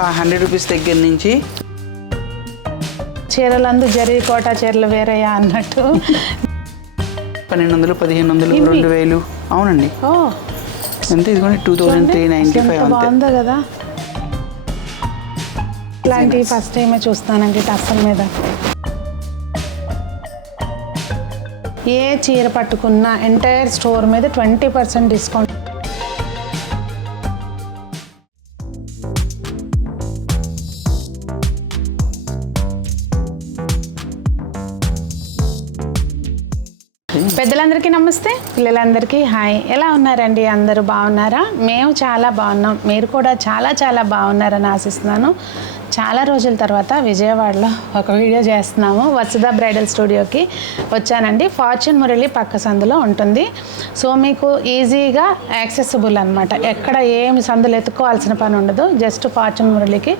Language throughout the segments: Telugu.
100 రూపీస్ దగ్గర నుంచి చీరలందు జరిగి కోట చీరలు వేరయ్యా అన్నట్టు 1200, 1500, 2000. అవునండి. ఎంత ఇదిగోండి 2395 అంతే. బాగుందో కదా. ఇలాంటివి ఫస్ట్ టైమే చూస్తానండి టస్సర్ మీద. ఏ చీర పట్టుకున్నా ఎంటైర్ స్టోర్ మీద 20% డిస్కౌంట్. పెద్దలందరికీ నమస్తే, పిల్లలందరికీ హాయ్. ఎలా ఉన్నారండి? అందరూ బాగున్నారా? మేము చాలా బాగున్నాం, మీరు కూడా చాలా చాలా బాగున్నారని ఆశిస్తున్నాను. చాలా రోజుల తర్వాత విజయవాడలో ఒక వీడియో చేస్తున్నాము. వసుధ బ్రైడల్ స్టూడియోకి వచ్చానండి. ఫార్చ్యూన్ మురళి పక్క సందులో ఉంటుంది. సో మీకు ఈజీగా యాక్సెసిబుల్ అనమాట. ఎక్కడ ఏమి సందులు ఎత్తుకోవాల్సిన పని ఉండదు. జస్ట్ ఫార్చ్యూన్ మురళికి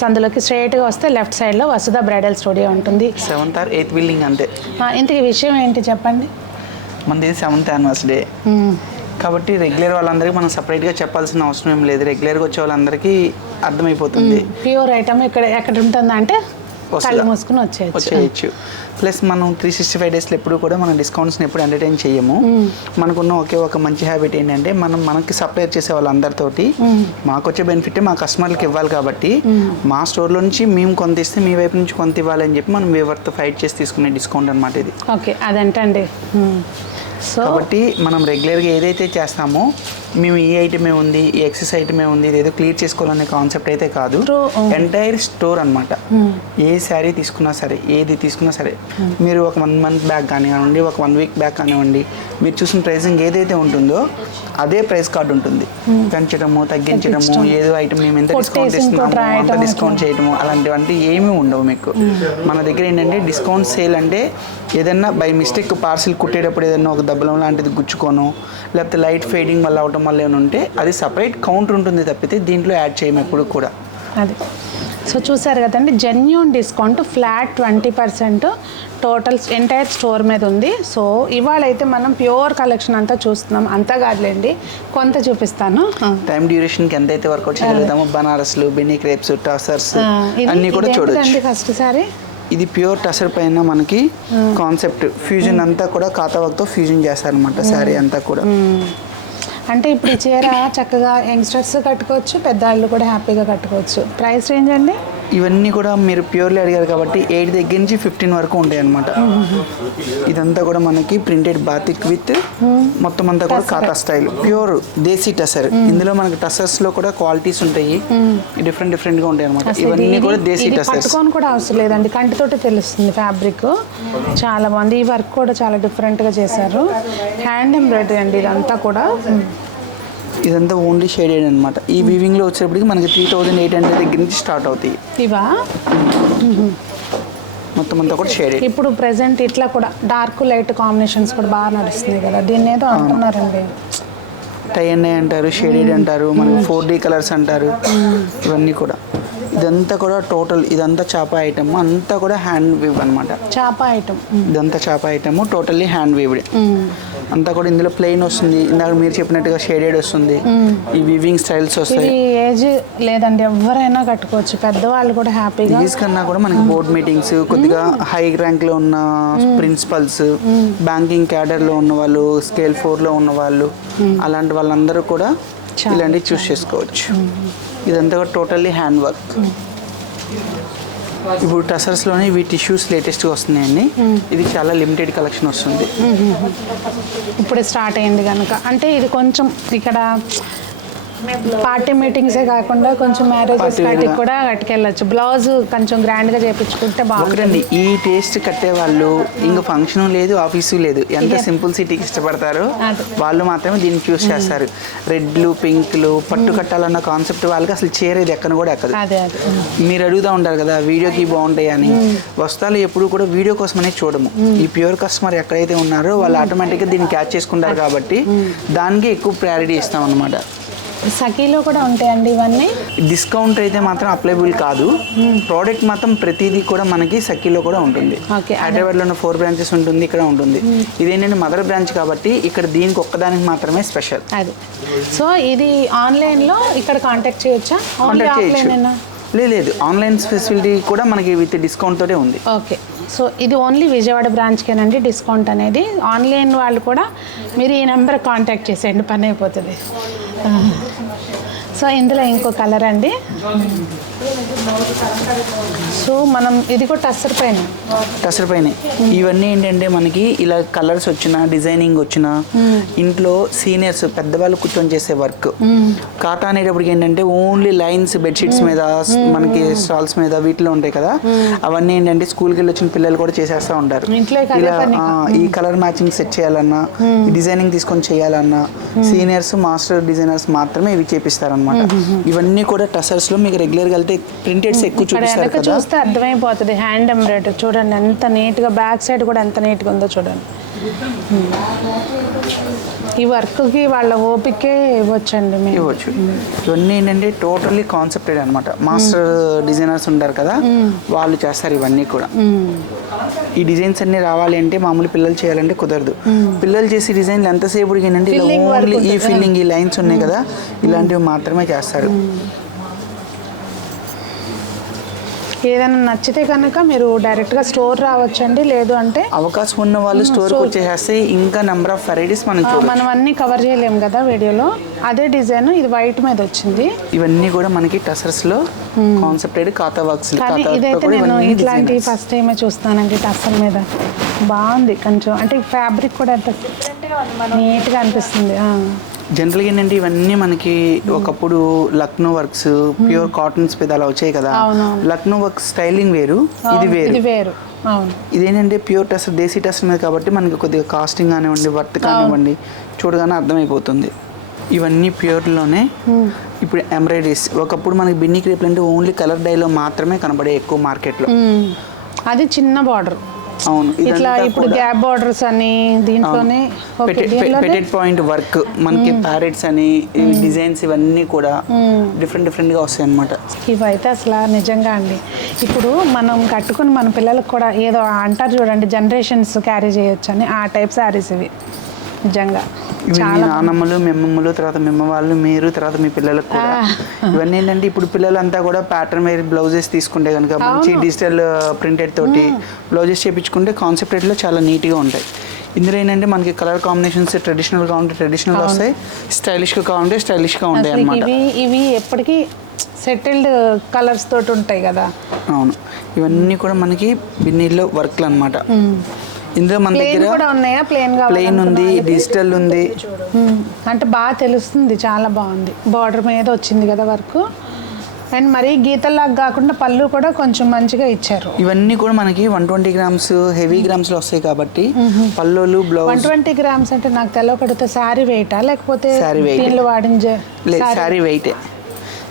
సందులోకి స్ట్రైట్గా వస్తే లెఫ్ట్ సైడ్లో వసుధ బ్రైడల్ స్టూడియో ఉంటుంది. 7th or 8th బిల్డింగ్ అంతే. ఇంతకీ విషయం ఏంటి చెప్పండి. మనది 7th యానివర్సరీ కాబట్టి రెగ్యులర్ వాళ్ళందరికీ మనం సపరేట్గా చెప్పాల్సిన అవసరం ఏం లేదు. రెగ్యులర్గా వచ్చే వాళ్ళందరికీ అర్థమైపోతుంది. ప్యూర్ ఐటమ్ ఇక్కడ ఎక్కడ ఉంటుందంటే కళ్ళు మూసుకుని వచ్చేయచ్చు. ప్లస్ మనం 365 డేస్లో ఎప్పుడు కూడా మనం డిస్కౌంట్స్ని ఎప్పుడు ఎంటర్టైన్ చేయము. మనకున్న ఒకే ఒక మంచి హ్యాబిట్ ఏంటంటే మనకి సప్లై చేసే వాళ్ళందరితోటి మాకు వచ్చే బెనిఫిట్ మా కస్టమర్లకు ఇవ్వాలి. కాబట్టి మా స్టోర్లో నుంచి మేము కొంత ఇస్తే మీ వైపు నుంచి కొంత ఇవ్వాలని చెప్పి మనం ఎవరితో ఫైట్ చేసి తీసుకునే డిస్కౌంట్ అనమాట ఇది. ఓకే, అదంటండి. కాబట్టి మనం రెగ్యులర్గా ఏదైతే చేస్తామో మేము ఈ ఐటమే ఉంది, ఈ ఎక్సెస్ ఐటమే ఉంది, ఇదేదో క్లియర్ చేసుకోవాలనే కాన్సెప్ట్ అయితే కాదు. ఎంటైర్ స్టోర్ అనమాట. ఏ శారీ తీసుకున్నా సరే, ఏది తీసుకున్నా సరే, మీరు ఒక 1 month బ్యాక్ కానివ్వండి, ఒక 1 week బ్యాక్ కానివ్వండి, మీరు చూసిన ప్రైసింగ్ ఏదైతే ఉంటుందో అదే ప్రైస్ కార్డు ఉంటుంది. పెంచడము, తగ్గించడము, ఏదో ఐటమ్ మేము ఎంత డిస్కౌంట్ ఇస్తున్నాము అంత డిస్కౌంట్ చేయడము అలాంటివంటి ఏమీ ఉండవు మీకు. మన దగ్గర ఏంటంటే డిస్కౌంట్ సేల్ అంటే ఏదన్నా బై మిస్టేక్ పార్సిల్ కుట్టేటప్పుడు ఏదన్నా ఒక దెబ్బలం లాంటిది గుచ్చుకోను, లేకపోతే లైట్ ఫేడింగ్ వల్ల అవటం వల్ల ఏమైనా ఉంటే అది సపరేట్ కౌంటర్ ఉంటుంది తప్పితే దీంట్లో యాడ్ చేయము ఎప్పుడు కూడా. అది సో చూసారు కదండి, genuine discount flat 20% total entire store మీద ఉంది. సో ఇవాళ అయితే మనం ప్యూర్ కలెక్షన్ అంతా చూస్తున్నాం. అంతా కాదులేండి, కొంత చూపిస్తాను. టైం డ్యూరేషన్కి ఎంతైతే వర్కౌట్ చేయగలుగుతామో బనారస్లు, బెన్నీ క్రేప్స్, టసర్స్ అన్నీ కూడా చూడొచ్చు. ఫస్ట్ సారీ ఇది ప్యూర్ టసర్ పైన మనకి కాన్సెప్ట్ ఫ్యూజన్ అంతా కూడా కాతా వర్క్తో ఫ్యూజన్ చేస్తారనమాట శారీ అంతా కూడా. అంటే ఇప్పుడు ఈ చీర చక్కగా యంగ్స్టర్స్ కట్టుకోవచ్చు, పెద్దవాళ్ళు కూడా హ్యాపీగా కట్టుకోవచ్చు. ప్రైస్ రేంజ్ అండి? ఇవన్నీ కూడా మీరు ప్యూర్లీ అడిగారు కాబట్టి 8 దగ్గర నుంచి 15 వరకు ఉంటాయి అనమాట. ఇదంతా కూడా మనకి ప్రింటెడ్ బాతిక్ విత్ మొత్తం అంతా కూడా కాతా స్టైల్ ప్యూర్ దేశీ టసర్. ఇందులో మనకి టసర్స్లో కూడా క్వాలిటీస్ ఉంటాయి, డిఫరెంట్గా ఉంటాయి అనమాట. ఇవన్నీ కూడా దేశీ టసర్స్. పట్టుకొని కూడా అవసరం లేదండి, కంటితోటి తెలుస్తుంది ఫ్యాబ్రిక్. చాలా బాగుంది. ఈ వర్క్ కూడా చాలా డిఫరెంట్గా చేశారు. హ్యాండ్ ఎంబ్రాయిడరీ అండి ఇదంతా కూడా. ఇదంతా ఓన్లీ షేడెడ్ అనమాట. ఈ వీవింగ్లో వచ్చేటప్పటికి మనకి 3800 దగ్గర నుంచి స్టార్ట్ అవుతాయి. ఇవా మొత్తం అంతా కూడా షేడెడ్. ఇప్పుడు ప్రెసెంట్ ఇట్లా కూడా డార్క్ లైట్ కాంబినేషన్స్ కూడా బాగా నడుస్తున్నాయి కదా, దీన్ని ఏదో అంటున్నారండి. టై అండ్ అంటారు, షేడెడ్ అంటారు, మనకి 4D కలర్స్ అంటారు. ఇవన్నీ కూడా ఇదంతా కూడా టోటల్ ఇదంతా చాపా ఐటమ్ అంతా కూడా హ్యాండ్ వీవ్ అనమాట. చాపా ఐటమ్ ఇదంతా చాపా ఐటమ్ టోటల్లీ హ్యాండ్ వీవ్డ్ అంతా కూడా. ఇందులో ప్లెయిన్ వస్తుంది, ఇందాక మీరు చెప్పినట్టుగా షేడెడ్ వస్తుంది, ఈ వీవింగ్ స్టైల్స్ వస్తాయి. ఏజ్ లేదండి, ఎవరైనా కట్టుకోవచ్చు, పెద్దవాళ్ళు కూడా హ్యాపీగా. ఏజ్ కన్నా కూడా మనకి బోర్డ్ మీటింగ్స్, కొద్దిగా హై ర్యాంక్లో ఉన్న ప్రిన్సిపల్స్, బ్యాంకింగ్ క్యాడర్లో ఉన్న వాళ్ళు, స్కేల్ 4లో ఉన్న వాళ్ళు, అలాంటి వాళ్ళందరూ కూడా ఇలాంటివి చూస్ చేసుకోవచ్చు. ఇదంతా కూడా టోటల్లీ హ్యాండ్ వర్క్. ఇప్పుడు టసర్స్లోనే ఇవి టిష్యూస్ లేటెస్ట్గా వస్తున్నాయండి. ఇది చాలా లిమిటెడ్ కలెక్షన్ వస్తుంది. ఇప్పుడు స్టార్ట్ అయింది కనుక అంటే ఇది కొంచెం ఇక్కడ పార్టీ మీటింగ్సే కాకుండా కొంచెం మ్యారేజెస్ వాటికి కూడా కట్టుకెళ్ళచ్చు. బ్లౌజ్ కొంచెం గ్రాండ్గా చేయించుకుంటే బాగుంటుంది. ఈ టేస్ట్ కట్టే వాళ్ళు ఇంకా ఫంక్షన్ లేదు, ఆఫీసు లేదు, ఎంత సింపుల్ సిటీకి ఇష్టపడతారో వాళ్ళు మాత్రమే దీన్ని చూస్ చేస్తారు. రెడ్లు, పింక్లు, పట్టు కట్టాలన్న కాన్సెప్ట్ వాళ్ళకి అసలు చేరేది ఎక్కడ కూడా ఎక్కదు. మీరు అడుగుతూ ఉంటారు కదా వీడియోకి బాగుంటాయి అని. వస్తాలు ఎప్పుడు కూడా వీడియో కోసమనే చూడము. ఈ ప్యూర్ కస్టమర్ ఎక్కడైతే ఉన్నారో వాళ్ళు ఆటోమేటిక్గా దీన్ని క్యాచ్ చేసుకుంటారు కాబట్టి దానికి ఎక్కువ ప్రయారిటీ ఇస్తాం అన్నమాట. సఖీలో కూడా ఉంటాయండి ఇవన్నీ. డిస్కౌంట్ అయితే మాత్రం అప్లైబుల్ కాదు. ప్రోడక్ట్ మాత్రం ప్రతిదీ కూడా మనకి సఖీలో కూడా ఉంటుంది. హైదరాబాద్లో ఉన్న 4 బ్రాంచెస్ ఉంటుంది, ఇక్కడ ఉంటుంది. ఇదేంటంటే మదర్ బ్రాంచ్ కాబట్టి ఇక్కడ దీనికి ఒక్కదానికి మాత్రమే స్పెషల్. అది సో ఇది ఆన్లైన్లో ఇక్కడ కాంటాక్ట్ చేయొచ్చా? కాంటాక్ట్ చేయొచ్చు. లేదు, ఆన్లైన్ ఫెసిలిటీ కూడా మనకి విత్ డిస్కౌంట్ తోటే ఉంది. ఓకే, సో ఇది ఓన్లీ విజయవాడ బ్రాంచ్కేనండి డిస్కౌంట్ అనేది. ఆన్లైన్ వాళ్ళు కూడా మీరు ఈ నెంబర్ కాంటాక్ట్ చేసేయండి, పని అయిపోతుంది. సో ఇందులో ఇంకో కలర్ అండి. సో మనం ఇది కూడా టస్సర్ పైన ఇవన్నీ ఏంటంటే మనకి ఇలా కలర్స్ వచ్చిన డిజైనింగ్ వచ్చిన ఇంట్లో సీనియర్స్ పెద్దవాళ్ళు కూర్చొని చేసే వర్క్. కాటా అనేటప్పటికి ఏంటంటే ఓన్లీ లైన్స్ బెడ్షీట్స్ మీద మనకి స్టాల్స్ మీద వీటిలో ఉంటాయి కదా, అవన్నీ ఏంటంటే స్కూల్కి వెళ్ళి వచ్చిన పిల్లలు కూడా చేసేస్తూ ఉంటారు. ఇలా ఈ కలర్ మ్యాచింగ్ సెట్ చేయాలన్నా డిజైనింగ్ తీసుకొని చేయాలన్నా సీనియర్స్ మాస్టర్ డిజైనర్స్ మాత్రమే ఇవి చేపిస్తారు అనమాట. ఇవన్నీ కూడా టసర్స్ లో మీకు రెగ్యులర్ గా వెళ్తే ప్రింటెడ్స్ ఎక్కువ చూపిస్తారు కదా, చూస్తే అర్థమైపోతుంది. హ్యాండ్ ఎంబ్రాయిడరీ చూడండి ఎంత నీట్ గా, బ్యాక్ సైడ్ కూడా ఎంత నీట్ గా ఉందో చూడండి. ఈ వర్క్ కి వాళ్ళ ఓపికే ఇవ్వచ్చండి, ఇవ్వచ్చు. ఇవన్నీ ఏంటంటే టోటల్లీ కాన్సెప్టెడ్ అనమాట. మాస్టర్ డిజైనర్స్ ఉంటారు కదా, వాళ్ళు చేస్తారు ఇవన్నీ కూడా. ఈ డిజైన్స్ అన్ని రావాలి అంటే మామూలు పిల్లలు చేయాలంటే కుదరదు. పిల్లలు చేసే డిజైన్లు ఎంతసేపు ఏంటంటే ఇలా ఓన్లీ ఈ ఫిల్లింగ్, ఈ లైన్స్ ఉన్నాయి కదా, ఇలాంటివి మాత్రమే చేస్తారు. ఏదైనా నచ్చితే కనుక మీరు డైరెక్ట్గా స్టోర్ రావచ్చండి, లేదు అంటే అవకాశం ఉన్న వాళ్ళు స్టోర్కి వచ్చేసేస్తే ఇంకా నెంబర్ ఆఫ్ వెరైటీస్ మనం అన్నీ కవర్ చేయలేము కదా వీడియోలో. అదే డిజైన్ ఇది వైట్ మీద వచ్చింది. ఇవన్నీ కూడా మనకి టసర్స్ లో కాన్సెప్టెడ్ కాతా వర్క్స్. ఇదైతే నేను ఇట్లాంటి ఫస్ట్ టైమే చూస్తానండి టసర్ మీద. బాగుంది కొంచెం, అంటే ఫ్యాబ్రిక్ కూడా ఎంత నీట్గా అనిపిస్తుంది. జనరల్గా ఏంటంటే ఇవన్నీ మనకి ఒకప్పుడు లక్నో వర్క్స్, ప్యూర్ కాటన్స్ మీద అలా వచ్చాయి కదా. లక్నో వర్క్ స్టైలింగ్ వేరు, ఇది వేరు. ఇదేంటంటే ప్యూర్ టెస్ట్, దేశీ టెస్ట్ మీద కాబట్టి మనకి కొద్దిగా కాస్టింగ్ కానివ్వండి, వర్త్ కానివ్వండి చూడగానే అర్థమైపోతుంది. ఇవన్నీ ప్యూర్లోనే. ఇప్పుడు ఎంబ్రాయిడరీస్, ఒకప్పుడు మనకి బిన్నీ క్రేప్లు అంటే ఓన్లీ కలర్ డైలో మాత్రమే కనబడే ఎక్కువ మార్కెట్లో. అది చిన్న బార్డర్. అవును, ఇట్లా ఇప్పుడు గ్యాప్ బార్డర్స్ అని దీంట్లోనే పెటెడ్ పాయింట్ వర్క్, మనకి ప్యారెట్స్ అని డిజైన్స్ ఇవన్నీ కూడా డిఫరెంట్ గా వస్తాయి అన్నమాట. ఇవైతే అసలు నిజంగా అండి ఇప్పుడు మనం కట్టుకుని మన పిల్లలకు కూడా ఏదో అంటారు చూడండి, జనరేషన్స్ క్యారీ చేయొచ్చు అని, ఆ టైప్ శారీస్ ఇవి నిజంగా. ఇవి మీ నాన్నమ్మలు, మెమ్మమ్మలు, తర్వాత మెమ్మ వాళ్ళు, మీరు, తర్వాత మీ పిల్లలకు కూడా. ఇవన్నీ ఏంటంటే ఇప్పుడు పిల్లలంతా కూడా ప్యాటర్న్ వేర్ బ్లౌజెస్ తీసుకుంటే కనుక మంచి డిజిటల్ ప్రింటెడ్ తోటి బ్లౌజెస్ చేయించుకుంటే కాన్సెప్టెడ్లో చాలా నీట్గా ఉంటాయి. ఇందులో ఏంటంటే మనకి కలర్ కాంబినేషన్స్ ట్రెడిషనల్గా ఉంటే ట్రెడిషనల్గా వస్తాయి, స్టైలిష్గా కావాలంటే స్టైలిష్గా ఉంటాయి అన్నమాట. ఇవి ఎప్పటికీ సెటిల్డ్ కలర్స్ తోటి ఉంటాయి కదా. అవును, ఇవన్నీ కూడా మనకి బిన్నీలో వర్క్లు అన్నమాట. ఇందులో మన దగ్గర ప్లెయిన్ ఉంది, డిజిటల్ ఉంది. అంటే బాగా తెలుస్తుంది, చాలా బాగుంది. బార్డర్ మీద వచ్చింది కదా వర్క్, అండ్ మరీ గీతల్లాగా కాకుండా పళ్ళు కూడా కొంచెం మంచిగా ఇచ్చారు. ఇవన్నీ కూడా మనకి 120 గ్రామ్స్ హెవీ గ్రామ్స్ లో వస్తాయి కాబట్టి పళ్ళులు, బ్లౌజ్. 120 గ్రామ్స్ అంటే నాకు తెలవకడితే శారీ వెయిటా లేకపోతే దీనిలో వాడిన శారీ వెయిటే.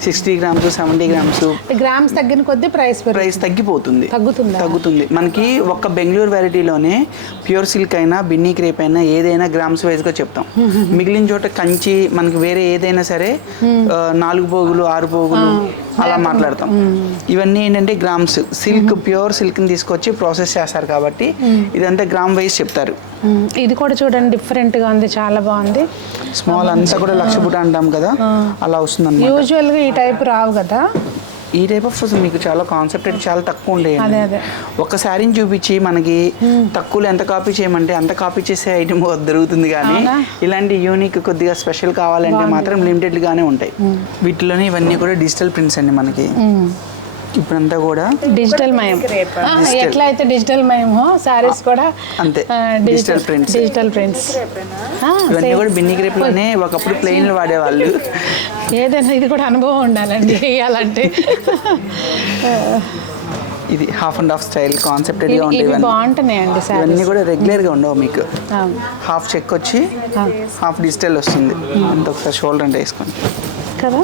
60 గ్రామ్స్ 70 గ్రామ్స్ తగ్గిన కొద్దీ ప్రైస్ తగ్గుతుంది. మనకి ఒక్క బెంగళూరు వెరైటీలోనే ప్యూర్ సిల్క్ అయినా, బిన్నీ క్రేప్ అయినా ఏదైనా గ్రామ్స్ వైజ్గా చెప్తాం. మిగిలిన చోట కంచి మనకి వేరే ఏదైనా సరే 4 పోగులు 6 పోగులు అలా మాట్లాడతాం. ఇవన్నీ ఏంటంటే గ్రామ్స్. సిల్క్ ప్యూర్ సిల్క్ని తీసుకొచ్చి ప్రాసెస్ చేస్తారు కాబట్టి ఇదంతా గ్రామ్ వైజ్ చెప్తారు. ఇది కూడా చూడండి డిఫరెంట్గా ఉంది, చాలా బాగుంది. స్మాల్ అంతా కూడా 1,00,000 బుట్ట అంటాం కదా, అలా వస్తుంది అన్నమాట. యూజువల్గా ఈ టైప్ రావు కదా. ఈ టైప్ ఆఫ్ మీకు చాలా కాన్సెప్ట్ చాలా తక్కువ ఉండేది. ఒక శారీని చూపించి మనకి తక్కువలో ఎంత కాపీ చేయమంటే అంత కాపీ చేసే ఐటమ్ దొరుకుతుంది, కానీ ఇలాంటి యూనిక్ కొద్దిగా స్పెషల్ కావాలంటే మాత్రం లిమిటెడ్ గానే ఉంటాయి. వీటిలోనే ఇవన్నీ కూడా డిజిటల్ ప్రింట్స్ అండి మనకి. ఇప్పుడంతా కూడా డిజిటల్ మయం, ఎట్లా అయితే డిజిటల్ మయమో సారీస్ కూడా అంతే డిజిటల్ ప్రింట్స్. ఇవన్నీ కూడా బిన్నీ క్రేప్ లోనే ఒకప్పుడు ప్లెయిన్లు వాడేవాళ్ళు. ఏదైనా ఇది కూడా అనుభవం ఉండాలండి వేయాలంటే. ఇది హాఫ్ అండ్ హాఫ్ స్టైల్ కాన్సెప్టెడ్ గా ఉంటాయి. బాగుంటున్నాయండి ఇవన్నీ కూడా రెగ్యులర్ గా ఉండవు. మీకు హాఫ్ చెక్ వచ్చి హాఫ్ డిజిటల్ వస్తుంది. అంత ఒకసారి షోల్డర్ అంటే వేసుకోండి కదా.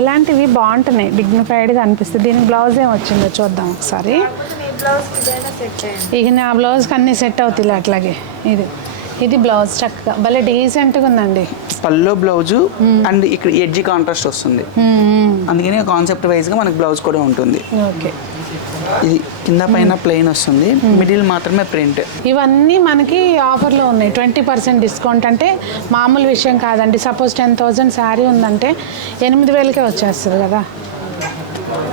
ఇలాంటివి బాగుంటున్నాయి, డిగ్నిఫైడ్గా అనిపిస్తుంది. దీనికి బ్లౌజ్ ఏం వచ్చిందో చూద్దాం ఒకసారి. ఇక నా బ్లౌజ్కి అన్నీ సెట్ అవుతాయి అట్లాగే. ఇది బ్లౌజ్ చక్కగా భలే డీసెంట్గా ఉందండి. పల్లో బ్లౌజు అండ్ ఇక్కడ ఎడ్జి కాంట్రాస్ట్ వస్తుంది, అందుకని కాన్సెప్ట్ వైజ్గా మనకి బ్లౌజ్ కూడా ఉంటుంది. ఓకే, ఇది కింద పైన ప్లెయిన్ వస్తుంది, మిడిల్ మాత్రమే ప్రింట్. ఇవన్నీ మనకి ఆఫర్లో ఉన్నాయి. 20% డిస్కౌంట్ అంటే మామూలు విషయం కాదండి. సపోజ్ 10,000 శారీ ఉందంటే 8,000కే వచ్చేస్తుంది కదా.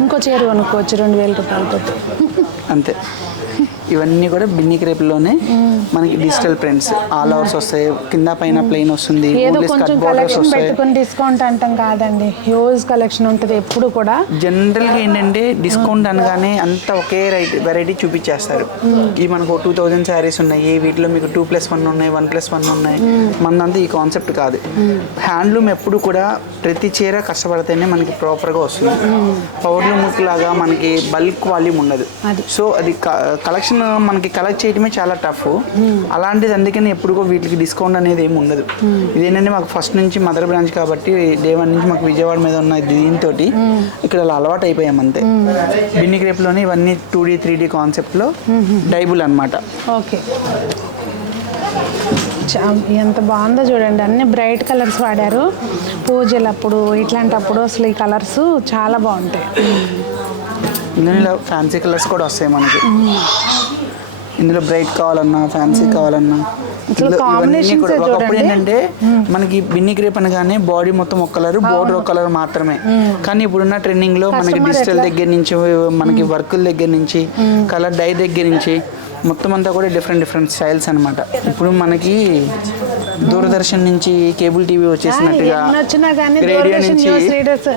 ఇంకో చీర కొనుక్కోవచ్చు 2,000 రూపాయలతో. అంతే. ఇవన్నీ కూడా బిన్ని క్రేప్లోనే మనకి డిజిటల్ ప్రింట్స్ ఆల్ ఓవర్స్ వస్తాయి, కింద పైన ప్లెయిన్ వస్తుంది, ఏదో కొంచెం కలెక్షన్ పెట్టుకుని డిస్కౌంట్ అంటాం కాదండి, హ్యూజ్ కలెక్షన్ ఉంటుంది ఎప్పుడు కూడా. జనరల్గా ఏంటంటే డిస్కౌంట్ అనగానే అంతా ఒకే వెరైటీ చూపించేస్తారు. ఈ మనకు 2,000 శారీస్ ఉన్నాయి, వీటిలో మీకు 2+1 ఉన్నాయి, 1+1 ఉన్నాయి. మనదంతా ఈ కాన్సెప్ట్ కాదు. హ్యాండ్లూమ్ ఎప్పుడు కూడా ప్రతి చీర కష్టపడితేనే మనకి ప్రాపర్గా వస్తుంది. పవర్లూమ్ లాగా మనకి బల్క్ వాల్యూమ్ ఉండదు. సో అది కలెక్షన్ మనకి కలెక్ట్ చేయడమే చాలా టఫ్. అలాంటిది అందుకని ఎప్పుడు వీటికి డిస్కౌంట్ అనేది ఏమి ఉండదు. ఇదేంటంటే మాకు ఫస్ట్ నుంచి మదర్ బ్రాంచ్ కాబట్టి డే 1 నుంచి మాకు విజయవాడ మీద ఉన్న దీంతో ఇక్కడ అలా అలవాటు అయిపోయాం అంతే. బిన్ని క్రేప్లోనే ఇవన్నీ 2D 3D కాన్సెప్ట్లో డైబుల్ అనమాట. ఓకే, ఎంత బాగుందో చూడండి. అన్ని బ్రైట్ కలర్స్ వాడారు పూజలప్పుడు, ఇట్లాంటప్పుడు అసలు ఈ కలర్స్ చాలా బాగుంటాయి. ఇందులో ఫ్యాన్సీ కలర్స్ కూడా వస్తాయి మనకి. ఇందులో బ్రైట్ కావాలన్నా ఫ్యాన్సీ కావాలన్నా ఇవన్నీ కూడా. ఒకప్పుడు ఏంటంటే మనకి బిన్ని క్రేప్ అనగానే బాడీ మొత్తం ఒక కలర్, బోర్డర్ ఒక కలర్ మాత్రమే. కానీ ఇప్పుడున్న ట్రెండింగ్ లో మనకి డిజిటల్ దగ్గర నుంచి, మనకి వర్కుల దగ్గర నుంచి, కలర్ డై దగ్గర నుంచి మొత్తం అంతా కూడా డిఫరెంట్ స్టైల్స్ అనమాట. ఇప్పుడు మనకి దూరదర్శన్ నుంచి కేబుల్ టీవీ వచ్చేసినట్టుగా వచ్చినా కానీ దూరదర్శన్ న్యూస్ రీడర్స్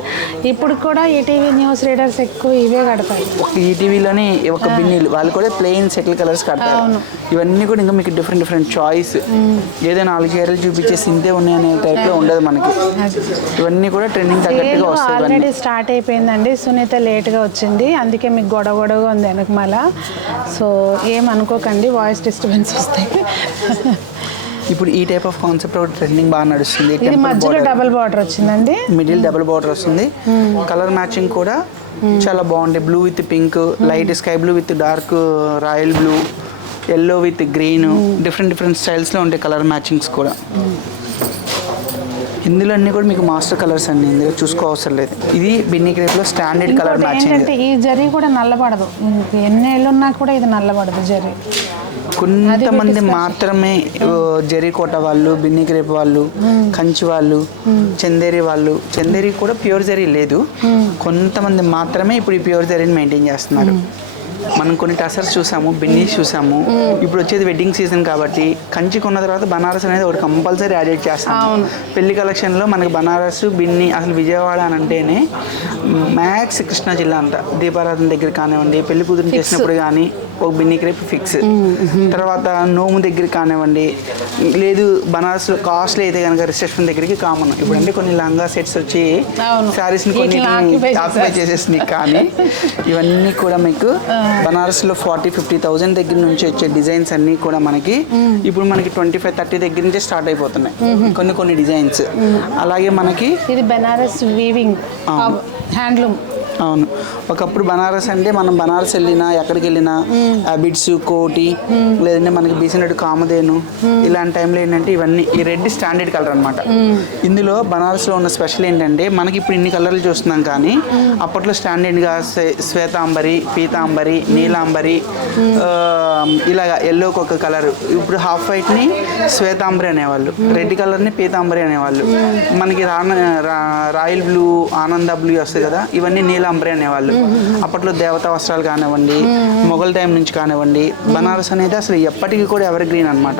ఇప్పుడు కూడా ఈటీవీ న్యూస్ రీడర్స్ ఎక్కువ ఇవే కడతాయి. ఈటీవీలోనే ఒక బిన్నీలు వాళ్ళు కూడా ప్లెయిన్ సెటిల్ కలర్స్ కడతారు. ఇవన్నీ కూడా ఇంకా మీకు డిఫరెంట్ చాయిస్. ఏదో 4 చీరలు చూపించేసి ఇంతే ఉన్నాయనే టైప్ లో ఉండదు మనకి. ఇవన్నీ కూడా ట్రెండింగ్ తగ్గట్టుగా వస్తాయి. ఆల్రెడీ స్టార్ట్ అయిపోయిందండి. సునీత లేట్గా వచ్చింది, అందుకే మీకు గొడవగా ఉంది వెనకమాల. సో ఏమనుకోకండి, వాయిస్ డిస్టర్బెన్స్ వస్తాయి. ఇప్పుడు ఈ టైప్ ఆఫ్ కాన్సెప్ట్ ఒకటి ట్రెండింగ్ బాగా నడుస్తుంది. ఇది మధ్యలో డబుల్ బార్డర్ వచ్చిందండి, మిడిల్ డబుల్ బార్డర్ వస్తుంది. కలర్ మ్యాచింగ్ కూడా చాలా బాగుంది. Blue with pink, light sky blue with dark royal blue, yellow with green, different స్టైల్స్లో ఉంటాయి కలర్ మ్యాచింగ్స్ కూడా. ఇందులో అన్ని కూడా మీకు మాస్టర్ కలర్స్ అండి, ఇందులో చూసుకోవసరం లేదు. ఇది బిన్ని క్రేప్లో స్టాండర్డ్ కలర్ మ్యాచింగ్. ఏంటంటే ఈ జరీ కూడా నల్లబడదు, ఎన్ని ఏళ్ళు ఉన్నా కూడా ఇది నల్లబడదు జరీ. కొంతమంది మాత్రమే జరీ కోట వాళ్ళు, బిన్ని క్రేప్ వాళ్ళు, కంచి వాళ్ళు, చందేరి వాళ్ళు. చందేరి కూడా ప్యూర్ జరీ లేదు, కొంతమంది మాత్రమే ఇప్పుడు ఈ ప్యూర్ జరీని మెయింటైన్ చేస్తున్నారు. మనం కొన్ని టసర్స్ చూసాము, బిన్నీస్ చూసాము. ఇప్పుడు వచ్చేది వెడ్డింగ్ సీజన్ కాబట్టి కంచి కొన్న తర్వాత బనారస్ అనేది ఒకటి కంపల్సరీ యాడ్ చేస్తాం. పెళ్లి కలెక్షన్లో మనకి బనారస్, బిన్ని, అసలు విజయవాడ అని అంటేనే మ్యాక్స్ కృష్ణా జిల్లా అంతా. దీపారాధన దగ్గర కానివ్వండి, పెళ్లి కూతురు చేసినప్పుడు కానీ ఒక బిన్ని క్రేప్ ఫిక్స్. తర్వాత నోము దగ్గర కానివ్వండి, లేదు బనారస్లో కాస్ట్లీ అయితే కనుక రిసెప్షన్ దగ్గరికి కామన్. ఇప్పుడు అంటే కొన్ని లంగా సెట్స్ వచ్చి శారీస్ని కొన్ని ఆక్యుపై చేసేసినాయి. కానీ ఇవన్నీ కూడా మీకు బనారస్లో 40-50,000 దగ్గర నుంచి వచ్చే డిజైన్స్ అన్నీ కూడా మనకి ఇప్పుడు మనకి 25-30 దగ్గర నుంచే స్టార్ట్ అయిపోతున్నాయి కొన్ని డిజైన్స్. అలాగే మనకి ఇది బనారస్ వీవింగ్ హ్యాండ్లూమ్. అవును, ఒకప్పుడు బనారస్ అంటే మనం బనారస్ వెళ్ళినా ఎక్కడికి వెళ్ళినా బిడ్స్, కోటి, లేదంటే మనకి బీసినట్టు కామధేను, ఇలాంటి టైంలో ఏంటంటే ఇవన్నీ ఈ రెడ్ స్టాండర్డ్ కలర్ అనమాట. ఇందులో బనారస్లో ఉన్న స్పెషల్ ఏంటంటే మనకి ఇప్పుడు ఇన్ని కలర్లు చూస్తున్నాం, కానీ అప్పట్లో స్టాండర్డ్గా శ్వేతాంబరి, పీతాంబరి, నీలాంబరి, ఇలాగ ఎల్లోకి ఒక కలర్. ఇప్పుడు హాఫ్ వైట్ని శ్వేతాంబరి అనేవాళ్ళు, రెడ్ కలర్ని పీతాంబరి అనేవాళ్ళు. మనకి రాయల్ బ్లూ, ఆనంద బ్లూ వస్తాయి కదా, ఇవన్నీ నీలాంబరి అనేవాళ్ళు. అప్పట్లో దేవతా వస్త్రాలు కానివ్వండి, మొఘల్ టైం నుంచి కానివ్వండి, బనారస్ అనేది అసలు ఎప్పటికీ కూడా ఎవర్ గ్రీన్ అనమాట.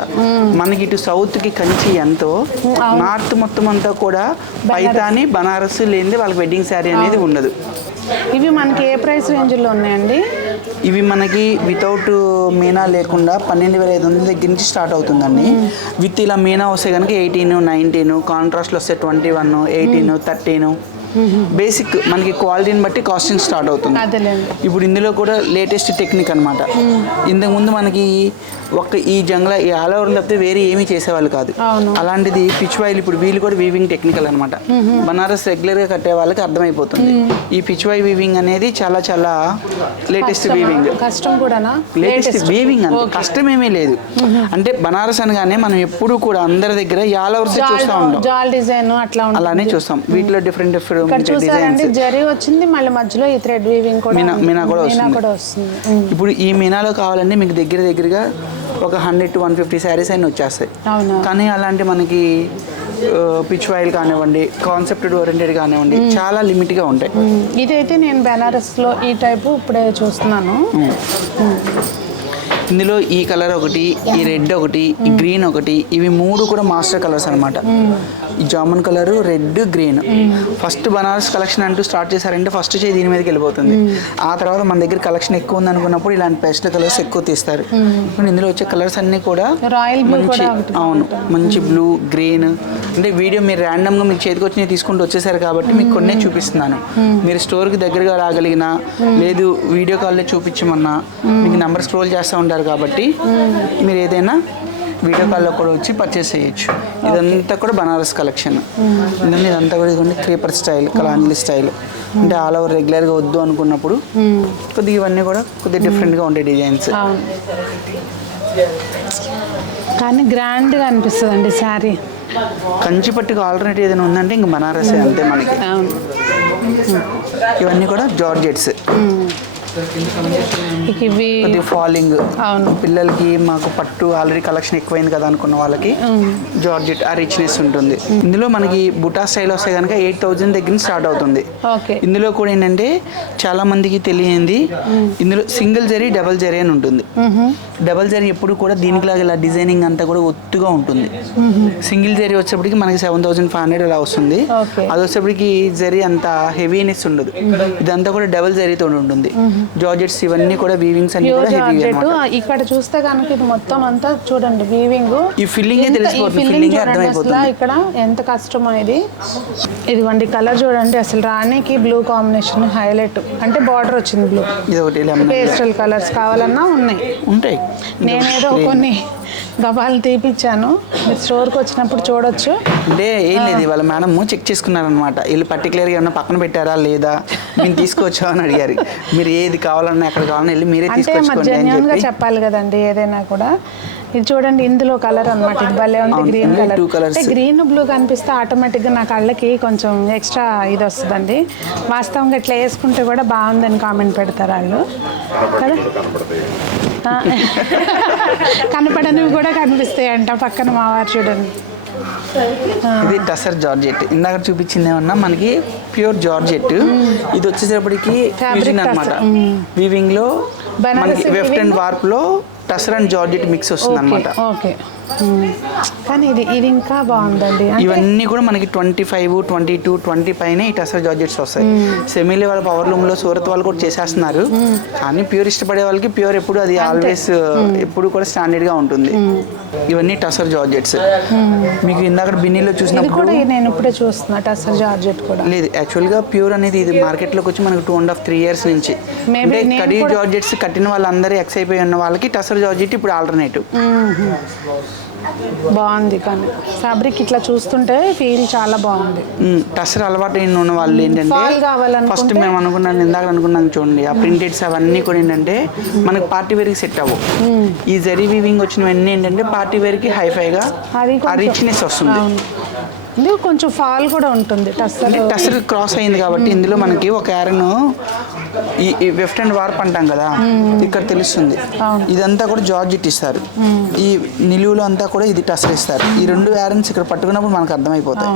మనకి ఇటు సౌత్కి కంచి ఎంతో, నార్త్ మొత్తం అంతా కూడా పైతాని, బనారస్ లేనిది వాళ్ళకి వెడ్డింగ్ శారీ అనేది ఉండదు. ఇవి మనకి ఏ ప్రైస్ రేంజ్లో ఉన్నాయండి? ఇవి మనకి వితౌట్ మీనా లేకుండా 12,500 దగ్గర నుంచి స్టార్ట్ అవుతుందండి. విత్ ఇలా మీనా వస్తే కనుక 18, 19, కాంట్రాస్ట్లో వస్తే 21, 18, 13. బేసిక్ మనకి క్వాలిటీని బట్టి కాస్టింగ్ స్టార్ట్ అవుతుంది. ఇప్పుడు ఇందులో కూడా లేటెస్ట్ టెక్నిక్ అనమాట. ఇంతకుముందు మనకి ఒక ఈ జంగ్లా ఈ ఆల్ ఓవర్ తప్పితే వేరే ఏమీ చేసేవాళ్ళు కాదు. అలాంటిది పిచ్ వైల్ ఇప్పుడు వీళ్ళు కూడా వీవింగ్ టెక్నికల్ అనమాట. బనారస్ రెగ్యులర్గా కట్టే వాళ్ళకి అర్థమైపోతుంది. ఈ పిచ్ వై వీవింగ్ అనేది చాలా చాలా లేటెస్ట్ వీవింగ్. కష్టం కూడానా? లేటెస్ట్ వీవింగ్ అంటే కష్టమేమీ లేదు. అంటే బనారస్ అనగానే మనం ఎప్పుడు కూడా అందరి దగ్గర ఆల్ ఓవర్స్ చూస్తూ ఉంటాం, జాల్ డిజైన్ అట్లా అలానే చూస్తాం. వీటిలో డిఫరెంట్ డిఫరెంట్ డిజైన్స్. జరీ వచ్చింది, మళ్ళీ మధ్యలో ఈ థ్రెడ్ వీవింగ్ కూడా మీనా కూడా వస్తుంది. ఇప్పుడు ఈ మీనాలో కావాలంటే మీకు దగ్గరగా ఒక 100 to 150 శారీస్ అయినా వచ్చేస్తాయి. కానీ అలాంటి మనకి పిచ్ వైల్ కానివ్వండి, కాన్సెప్ట్ ఓరియంటెడ్ కానివ్వండి, చాలా లిమిట్గా ఉంటాయి. ఇదైతే నేను బెనారస్లో ఈ టైపు ఇప్పుడే చూస్తున్నాను. ఇందులో ఈ కలర్ ఒకటి, ఈ రెడ్ ఒకటి, ఈ గ్రీన్ ఒకటి, ఇవి 3 కూడా మాస్టర్ కలర్స్ అనమాట. ఈ jamun colour, red, green. First Banaras collection అంటూ స్టార్ట్ చేశారంటే ఫస్ట్ దీని మీదకి వెళ్ళిపోతుంది. ఆ తర్వాత మన దగ్గర కలెక్షన్ ఎక్కువ ఉంది అనుకున్నప్పుడు ఇలాంటి పేస్టల్ కలర్స్ ఎక్కువ తీస్తారు. ఇందులో వచ్చే కలర్స్ అన్నీ కూడా మంచి, అవును, మంచి బ్లూ, గ్రీన్. అంటే వీడియో మీరు ర్యాండమ్గా మీకు చేతికి వచ్చి తీసుకుంటూ వచ్చేసారు కాబట్టి మీకు కొన్నే చూపిస్తున్నాను. మీరు స్టోర్కి దగ్గరగా రాగలిగినా, లేదు వీడియో కాల్లో చూపించమన్నా మీకు నెంబర్ స్క్రోల్ చేస్తూ ఉంటారు కాబట్టి మీరు ఏదైనా వీడియో కాల్లో కూడా వచ్చి పర్చేస్ చేయొచ్చు. ఇదంతా కూడా బనారస్ కలెక్షన్. ఇదంతా కూడా ఇదిగోండి క్రీపర్ స్టైల్, కలాంజలి స్టైల్. అంటే ఆల్ ఓవర్ రెగ్యులర్గా వద్దు అనుకున్నప్పుడు కొద్దిగా ఇవన్నీ కూడా కొద్దిగా డిఫరెంట్గా ఉంటాయి డిజైన్స్. కానీ గ్రాండ్గా అనిపిస్తుంది అండి శారీ. కంచిపట్టుకు ఆల్టర్నేటివ్ ఏదైనా ఉందంటే ఇంక బనారస్ అంతే మనకి. ఇవన్నీ కూడా జార్జెట్స్. ఇవి ఫాలింగ్ పిల్లలకి మాకు పట్టు ఆల్రెడీ కలెక్షన్ ఎక్కువైంది కదా అనుకున్న వాళ్ళకి జార్జెట్ ఆ రిచ్నెస్ ఉంటుంది. ఇందులో మనకి బుటా స్టైల్ వస్తే కనుక 8,000 దగ్గర నుంచి స్టార్ట్ అవుతుంది. ఇందులో కూడా ఏంటంటే చాలా మందికి తెలియంది, ఇందులో సింగిల్ జరీ, డబల్ జరీ అని ఉంటుంది. డబల్ జరీ ఎప్పుడు కూడా దీనికిలాగా ఇలా డిజైనింగ్ అంతా కూడా ఒత్తుగా ఉంటుంది. సింగిల్ జరీ వచ్చేప్పటికి మనకి 7,500 అలా వస్తుంది. అది వచ్చేప్పటికి జరీ అంత హెవీనెస్ ఉండదు. ఇదంతా కూడా డబల్ జరీతో ఉంటుంది. జార్జెట్స్ ఇవన్నీ కూడా వీవింగ్స్ అన్ని కూడా హెవీ అన్నమాట. ఇక్కడ చూస్తే కనుక ఇది మొత్తం అంతా చూడండి వీవింగ్. ఈ ఫిల్లింగ్ తెలిసిపోతుంది, ఫిల్లింగ్ అర్థమైపోతుంది. ఇక్కడ ఎంత కష్టమో ఇదిగోండి కలర్ చూడండి, అసలు రాణికి బ్లూ కాంబినేషన్ హైలైట్. అంటే బార్డర్ వచ్చింది బ్లూ. ఇది ఒకటి పేస్టల్ కలర్స్ కావాలన్నా ఉంటాయి. నేనేదో కొన్ని గబాలు తీపిచ్చాను, మీరు స్టోర్కి వచ్చినప్పుడు చూడొచ్చు. అంటే ఏం లేదు, వాళ్ళ మేడం చెక్ చేసుకున్నారనమాట. వీళ్ళు పర్టికులర్గా ఏమన్నా పక్కన పెట్టారా లేదా, మేము తీసుకోవచ్చా అని అడిగారు. మీరు ఏది కావాలన్నా ఎక్కడ కావాలన్నా వెళ్ళి మీరే తీసుకోండి అని చెప్పి చెప్పాలి కదండి ఏదైనా కూడా. ఇది చూడండి ఇందులో కలర్ అనమాట, ఇది భలే ఉంది. గ్రీన్ కలర్ అంటే గ్రీన్ బ్లూ కనిపిస్తే ఆటోమేటిక్గా నా కళ్ళకి కొంచెం ఎక్స్ట్రా ఇది వస్తుందండి. వాస్తవంగా ఇట్లా వేసుకుంటే కూడా బాగుందని కామెంట్ పెడతారు వాళ్ళు కదా. కనపడనివి కూడా కనిపిస్తాయి అంట పక్కన మావారు చూడండి. ఇది టసర్ జార్జెట్. ఇందాక చూపించింది ఏమన్నా మనకి ప్యూర్ జార్జెట్. ఇది వచ్చేటప్పటికి ఫ్యూజన్ అనమాట. వీవింగ్ లో మనకి వెఫ్ట్ అండ్ వార్ప్ లో టసర్ అండ్ జార్జెట్ మిక్స్ వస్తుంది అనమాట. కానీ ఇది ఇంకా బాగుందండి. ఇవన్నీ కూడా మనకి 25, 22, 20 పైన ఈ టసర్ జార్జెట్స్ వస్తాయి. సెమీలే వాళ్ళ పవర్ లూమ్ లో సూరత్ వాళ్ళు కూడా చేసేస్తున్నారు. కానీ ప్యూర్ ఇష్టపడే వాళ్ళకి ప్యూర్ ఎప్పుడు అది ఆల్వేస్ ఎప్పుడు కూడా స్టాండర్డ్ గా ఉంటుంది. ఇవన్నీ టసర్ జార్జెట్స్. మీకు ఇందాక బిన్నీలో చూసినప్పుడు నేను ఇప్పుడే చూస్తున్నా టసర్ జార్జెట్ కూడా లేదు. యాక్చువల్ గా ప్యూర్ అనేది ఇది మార్కెట్ లోకి వచ్చి మనకు 2.5-3 years నుంచి. అంటే కడీ జార్జెట్స్ కట్టిన వాళ్ళందరూ ఎక్స్ అయిపోయి ఉన్న వాళ్ళకి టసర్ జార్జెట్ ఇప్పుడు ఆల్టర్నేటివ్. బాగుంది. కానీ ఫ్యాబ్రిక్ ఇట్లా చూస్తుంటే ఫీల్ చాలా బాగుంది. టసర్ అలవాటు ఉన్న వాళ్ళు ఏంటంటే ఫస్ట్ మేము అనుకున్నాను, ఇందాక అనుకున్నాను చూడండి, ఆ ప్రింటెడ్స్ అవన్నీ కూడా ఏంటంటే మనకి పార్టీ వేర్కి సెట్ అవ్వవు. ఈ జరీ వీవింగ్ వచ్చినవన్నీ ఏంటంటే పార్టీ వేర్కి హైఫైగా ఆ రిచ్నెస్ వస్తుంది. ఇందులో కొంచెం ఫాల్ కూడా ఉంటుంది. టసర్ క్రాస్ అయింది కాబట్టి ఇందులో మనకి ఒక యారన్ ఈ వెఫ్ట్ అండ్ వార్ప్ అంటాం కదా, ఇక్కడ తెలుస్తుంది. ఇదంతా కూడా జార్జెట్ ఇస్తారు. ఈ నిలువులో అంతా కూడా ఇది టసర్ ఇస్తారు. ఈ 2 యారన్స్ ఇక్కడ పట్టుకున్నప్పుడు మనకు అర్థమైపోతాయి.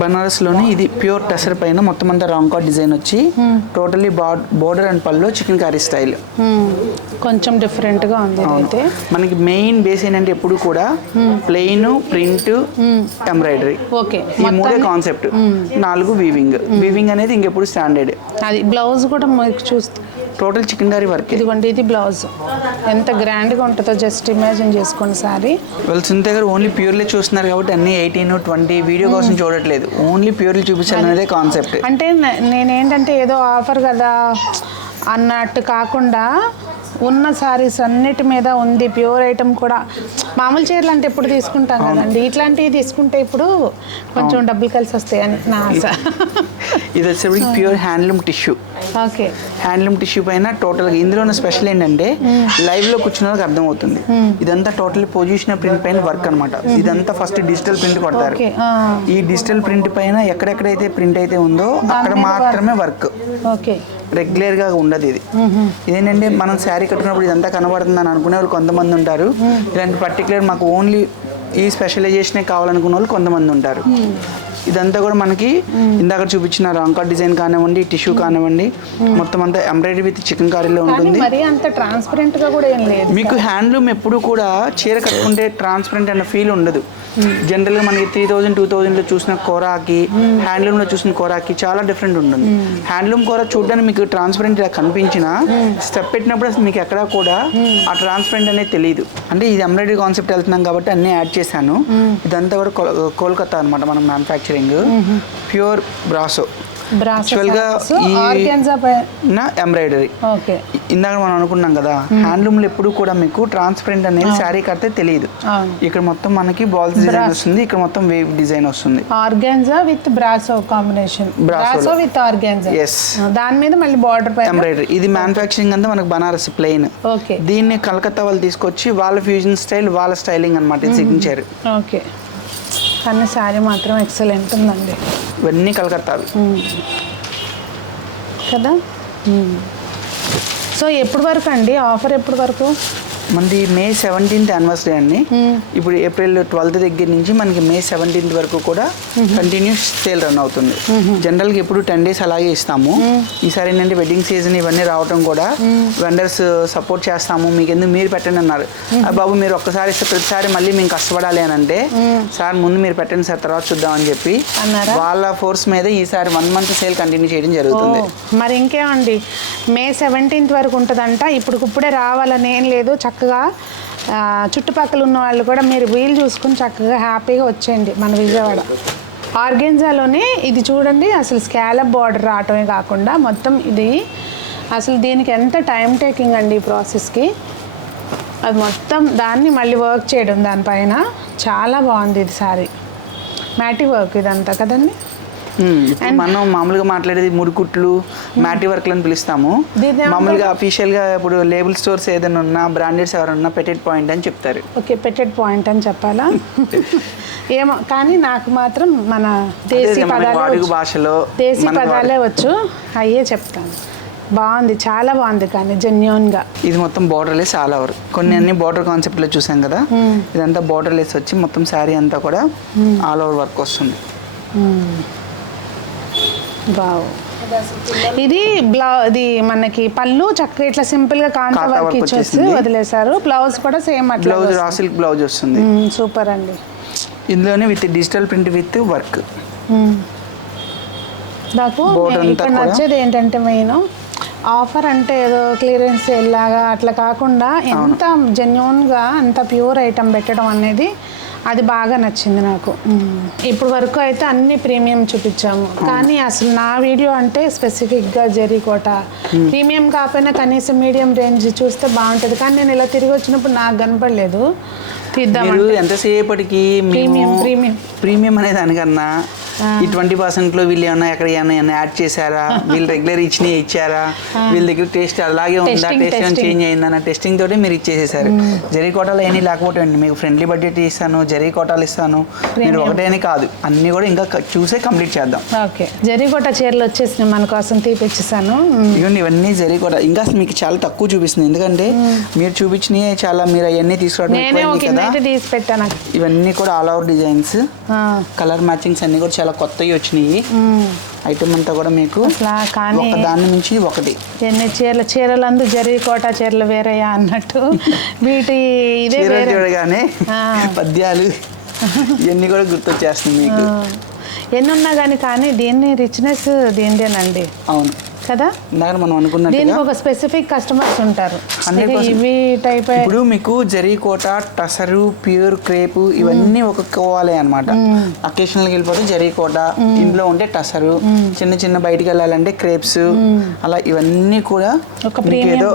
బనారస్లోనే ఇది ప్యూర్ టసర్ పైన మొత్తం అంతా రాంగ్ కార్డ్ డిజైన్ వచ్చి టోటలీ బోర్డర్ అండ్ పళ్ళు చికెన్ కర్రీ స్టైల్. కొంచెం డిఫరెంట్గా ఉంది. అయితే మనకి మెయిన్ బేస్ ఏంటంటే ఎప్పుడు కూడా ప్లెయిన్, ప్రింట్, ఎంబ్రాయిడరీ, ఈ 3 కాన్సెప్ట్. 4 వీవింగ్. వీవింగ్ అనేది ఇంకెప్పుడు స్టాండర్డ్. అది బ్లౌజ్ కూడా మీకు చూస్తే టోటల్ చికెన్ కర్రీ వర్క్. ఇదిగోండి ఇది బ్లౌజ్ ఎంత గ్రాండ్గా ఉంటుందో జస్ట్ ఇమాజిన్ చేసుకోండి. సారీ వాళ్ళు సునీత గారు ఓన్లీ ప్యూర్లీ చూస్తున్నారు కాబట్టి అన్ని 18, 20 వీడియో కోసం చూడట్లేదు. ఓన్లీ ప్యూర్లీ చూపించాలనేదే కాన్సెప్ట్. అంటే నేనేంటంటే ఏదో ఆఫర్ కదా అన్నట్టు కాకుండా ఉన్న సారీస్ అన్నిటి మీద ఉంది. ప్యూర్ ఐటమ్ కూడా. మామూలు చీరలు అంటే ఎప్పుడు తీసుకుంటాం కదండి, ఇట్లాంటివి తీసుకుంటే ఇప్పుడు కొంచెం డబ్బులు కలిసి వస్తాయి అని నా ఆశ. ఇది వచ్చేసరికి pure handloom tissue. Okay. Handloom tissue పైన టోటల్గా ఇందులో ఉన్న స్పెషల్ ఏంటంటే లైవ్లో కూర్చున్న వాళ్ళకి అర్థమవుతుంది. ఇదంతా టోటల్ పొజిషనల్ ప్రింట్ పైన వర్క్ అనమాట. ఇదంతా ఫస్ట్ డిజిటల్ ప్రింట్ కొడతారు. ఈ డిజిటల్ ప్రింట్ పైన ఎక్కడెక్కడైతే ప్రింట్ అయితే ఉందో అక్కడ మాత్రమే వర్క్. ఓకే. రెగ్యులర్గా ఉండదు ఇది. ఇదేంటంటే మనం శారీ కట్టుకున్నప్పుడు ఇదంతా కనబడుతుంది అని అనుకునే వాళ్ళు కొంతమంది ఉంటారు. ఇలాంటి పర్టికులర్ మాకు ఓన్లీ ఈ స్పెషలైజేషనే కావాలనుకున్న వాళ్ళు కొంతమంది ఉంటారు. ఇదంతా కూడా మనకి ఇందాక చూపించిన రాంకాట్ డిజైన్ కానివ్వండి, టిష్యూ కానివ్వండి, మొత్తం అంతా ఎంబ్రాయిడరీ విత్ చికెన్ కారీలో ఉంటుంది. మరి అంత ట్రాన్స్పరెంట్ గా కూడా ఏం లేదు. మీకు హ్యాండ్లూమ్ ఎప్పుడు కూడా చీర కట్టుకుంటే ట్రాన్స్పరెంట్ అన్న ఫీల్ ఉండదు. జనరల్గా మనకి 3000, 2000లో చూసిన కోరాకి హ్యాండ్లూమ్లో చూసిన కోరాకి చాలా డిఫరెంట్ ఉంటుంది. హ్యాండ్లూమ్ కోరా చూడడానికి మీకు ట్రాన్స్పరెంట్ కనిపించినా స్టెప్ పెట్టినప్పుడు అసలు మీకు ఎక్కడా కూడా ఆ ట్రాన్స్పరెంట్ అనేది తెలియదు. అంటే ఇది ఎంబ్రాయిడరీ కాన్సెప్ట్ వెళ్తున్నాం కాబట్టి అన్నీ యాడ్ చేశాను. ఇదంతా కూడా కోల్కతా అనమాట మనం మ్యానుఫ్యాక్చరింగ్. ప్యూర్ బ్రాసో యాక్చువల్గా ఎంబ్రాయిడరీ. ఇందాక మనం అనుకున్నాం కదా, హ్యాండ్లూమ్లో ఎప్పుడు కూడా మీకు ట్రాన్స్పరెంట్ అనేది శారీ కడితే తెలియదు. ఇక్కడ మొత్తం మనకి బాల్స్ డిజైన్ వస్తుంది, ఇక్కడ మొత్తం వేవ్ డిజైన్ వస్తుంది. Organza with brasso combination. Brasso with organza. Yes. దాని మీద మళ్ళీ బార్డర్ పై ఎంబ్రాయిడరీ. ఇది మ్యానుఫ్యాక్చరింగ్ అంతా మనకు బనారస్ ప్లెయిన్. ఓకే. దీన్ని కలకత్తా వాళ్ళు తీసుకొచ్చి వాళ్ళ ఫ్యూజన్ స్టైల్, వాళ్ళ స్టైలింగ్ అనమాట సిగ్నేచర్. ఓకే. కానీ శారీ మాత్రం ఎక్సలెంట్ ఉందండి. ఇవన్నీ కలకత్తావి కదా. సో ఎప్పటి వరకు అండి ఆఫర్? ఎప్పటి వరకు? మనది May 17th యానివర్సరీ అండి. ఇప్పుడు April 12th దగ్గర నుంచి మనకి May 17th వరకు కూడా కంటిన్యూస్ సేల్ రన్ అవుతుంది. జనరల్గా ఎప్పుడు 10 days అలాగే ఇస్తాము. ఈసారి ఏంటంటే వెడ్డింగ్ సీజన్ ఇవన్నీ రావడం కూడా వెండర్స్ సపోర్ట్ చేస్తాము, మీకు ఎందుకు మీరు పెట్టండి అన్నారు. బాబు మీరు ఒక్కసారి ఇస్తే ప్రతిసారి మళ్ళీ మేము కష్టపడాలి అని అంటే, సార్ ముందు మీరు పెట్టండి సార్ తర్వాత చూద్దామని చెప్పి వాళ్ళ ఫోర్స్ మీద ఈసారి 1 month సేల్ కంటిన్యూ చేయడం జరుగుతుంది. మరి ఇంకేమండి, May 17th వరకు ఉంటుందంట. ఇప్పుడే రావాలని ఏం లేదు. చక్కగా చుట్టుపక్కల ఉన్న వాళ్ళు కూడా మీరు వీలు చూసుకుని చక్కగా హ్యాపీగా వచ్చేయండి మన విజయవాడ. ఆర్గెన్జాలోనే ఇది చూడండి, అసలు స్కాలప్ బార్డర్ రావటమే కాకుండా మొత్తం ఇది అసలు దీనికి ఎంత టైం టేకింగ్ అండి ఈ ప్రాసెస్కి. అది మొత్తం దాన్ని మళ్ళీ వర్క్ చేయడం దానిపైన చాలా బాగుంది. ఇది సారీ మ్యాటి వర్క్ ఇదంతా కదండి. ఇప్పుడు మనం మామూలుగా మాట్లాడేది ముడుకుట్లు, మ్యాటి వర్క్లు అని పిలుస్తాము. మామూలుగా అఫీషియల్గా ఇప్పుడు లేబుల్ స్టోర్స్ ఏదైనా ఉన్నా, బ్రాండెడ్స్ ఎవరన్నా పెటెడ్ పాయింట్ అని చెప్తారు. ఓకే, పెటెడ్ పాయింట్ అని చెప్పాలా? ఏమో కానీ నాకు మాత్రం మన దేశీ భాషలో దేశీ పదాలే వచ్చు, అయ్యే చెప్తాను. బాగుంది, చాలా బాగుంది. కానీ జెన్యూన్గా ఇది మొత్తం బార్డర్లెస్ ఆల్ ఓవర్. కొన్ని అన్ని బార్డర్ కాన్సెప్ట్లో చూసాం కదా, ఇదంతా బార్డర్లెస్ వచ్చి మొత్తం శారీ అంతా కూడా ఆల్ ఓవర్ వర్క్ వస్తుంది. వావ్. ఇది ఇది మనకి పళ్ళు చక్కగా ఇట్లా సింపుల్ గా కాంతా వర్క్ ఇచ్చేసి వదిలేశారు. బ్లౌజ్ కూడా సేమ్ అట్లా బ్లౌజ్ రా సిల్క్ బ్లౌజ్ వస్తుంది. సూపర్ అండి. ఇందులోనే with digital print with work. నాకు ఇక్కడ నచ్చేది ఏంటంటే మెయిన్ ఆఫర్ అంటే ఏదో క్లియరెన్స్ సేల్ లాగా అట్లా కాకుండా ఎంత జెన్యూన్గా అంత ప్యూర్ ఐటమ్ పెట్టడం అనేది అది బాగా నచ్చింది నాకు. ఇప్పుడు వరకు అయితే అన్ని ప్రీమియం చూపించాము, కానీ అసలు నా వీడియో అంటే స్పెసిఫిక్గా జరీకోట ప్రీమియం కాకపోయినా కనీసం మీడియం రేంజ్ చూస్తే బాగుంటుంది. కానీ నేను ఇలా తిరిగి వచ్చినప్పుడు నాకు కనపడలేదు. తీద్దాం ఎంతసేపటికి ప్రీమియం అనే దానికన్నా ఈ 20% వీళ్ళు ఏమన్నా ఎక్కడ ఏమైనా యాడ్ చేశారా, వీళ్ళు రెగ్యులర్ ఇచ్చారా, వీళ్ళ దగ్గర టేస్ట్ అలాగే ఉందా, టేస్ట్ ఏమైనా చేంజ్ అయిందన్న టెస్టింగ్ తోటి మీరు ఇచ్చేసేసారు. జరీ కోటాలు ఏమీ లేకపోతే మీకు ఫ్రెండ్లీ బడ్జెట్ ఇస్తాను, జరీ కోటాలు ఇస్తాను, మీరు ఒకటే కాదు అన్ని కూడా ఇంకా చూసే కంప్లీట్ చేద్దాం. ఓకే, జరీ కోట చీరలు వచ్చేసి మన కోసం తీపిచ్చేసాను. ఇవన్నీ ఇవన్నీ జరీ కోట ఇంకా మీకు చాలా తక్కువ చూపిస్తుంది, ఎందుకంటే మీరు చూపించినవి చాలా, మీరు అవన్నీ తీసుకురావడం తీసి పెట్టాను. ఇవన్నీ కూడా all over designs, colour matchings అన్ని కూడా చాలా కొత్తవి వచ్చినాయి. ఐటమ్ అంతా కూడా మీకు దాని నుంచి ఒకటి ఎన్ని చీరలందు జరీ కోట చీరలు వేరేయా అన్నట్టు వీటి ఇదే చూడగానే పద్యాలు ఇవన్నీ కూడా గుర్తొచ్చేస్తుంది మీకు. ఎన్ని ఉన్నా కానీ దీన్ని రిచ్నెస్ దీనిదేనండి. అవును కదా. ఇందాక మనం అనుకున్నట్టుగా దీనికి ఒక స్పెసిఫిక్ కస్టమర్స్ ఉంటారు. 100%. ఇవి టైప్ ఇప్పుడు మీకు జరీ కోట, టసరు, ప్యూర్ క్రేప్ ఇవన్నీ ఒక కోవాలే అనమాట. అకేషనల్కి వెళ్ళిపోతే జరీ కోట, ఇంట్లో ఉంటే టసరు, చిన్న చిన్న బయటికి వెళ్ళాలంటే క్రేప్స్, అలా ఇవన్నీ కూడా మీకు ఏదో